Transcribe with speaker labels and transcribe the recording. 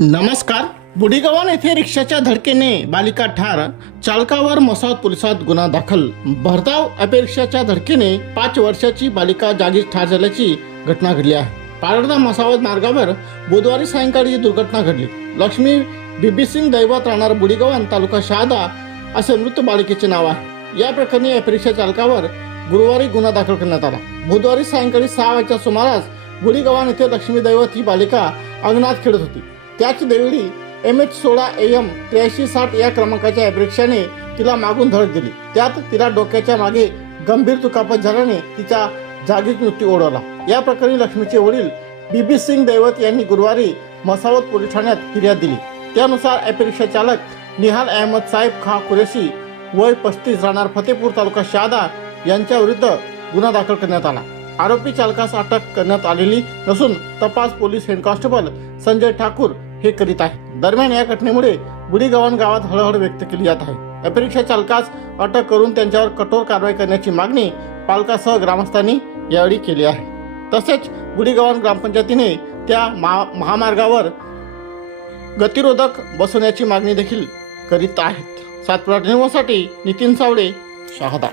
Speaker 1: नमस्कार. बुढीगव्हाण येथे रिक्षाच्या धडकेने बालिका ठार चालकावर मसाद पोलिसात गुन्हा दाखल. भरधाव अपेरिक्षाच्या धडकेने पाच वर्षाची बालिका जागीच ठार झाल्याची घटना घडली आहे. पारडा मसावत मार्गावर बुधवारी सायंकाळी ही दुर्घटना घडली. लक्ष्मी बिबीसिंग दैवत राहणार बुढीगव्हाण तालुका शहादा असे मृत बालिकेचे नाव आहे. या प्रकरणी अपेरिक्षा चालकावर गुरुवारी गुन्हा दाखल करण्यात आला. बुधवारी सायंकाळी सहा वाजच्या सुमारास बुढीगव्हाण येथे लक्ष्मी दैवत ही बालिका अंगणात खेळत होती. त्याच वेळी एम एच सोळा ए एम त्र्याऐंशी साठ या क्रमांकाच्या रिक्षाने तिला मागून धडक दिली. त्यात तिला डोक्याच्या मागे गंभीर दुखापत झाल्याने तिचा जागीच मृत्यू ओढवला. या प्रकरणी लक्ष्मीचे वडील बीबी सिंग दैवत यांनी गुरुवारी मसावत पोलीस ठाण्यात फिर्याद दिली. त्यानुसार ॲपे रिक्षा चालक निहाल अहमद साहेब खा कुरेशी वय पस्तीस राहणार फतेपूर तालुका शहादा यांच्या विरुद्ध गुन्हा दाखल करण्यात आला. आरोपी चालकास अटक करण्यात आलेली नसून तपास police head constable Sanjay Thakur हे करीत आहे. दरम्यान या घटनेमुळे बुडीगव्हाण गावात हळहळ व्यक्त केली जात आहे. अपेक्षा चालकास अटक करून त्यांच्यावर कठोर कारवाई करण्याची मागणी पालकासह ग्रामस्थांनी यावेळी केली आहे. तसेच बुडीगव्हाण ग्रामपंचायतीने त्या महा महामार्गावर गतिरोधक बसवण्याची मागणी देखील करीत आहेत. सातपुडा न्यूजसाठी नितीन सावडे शहादा.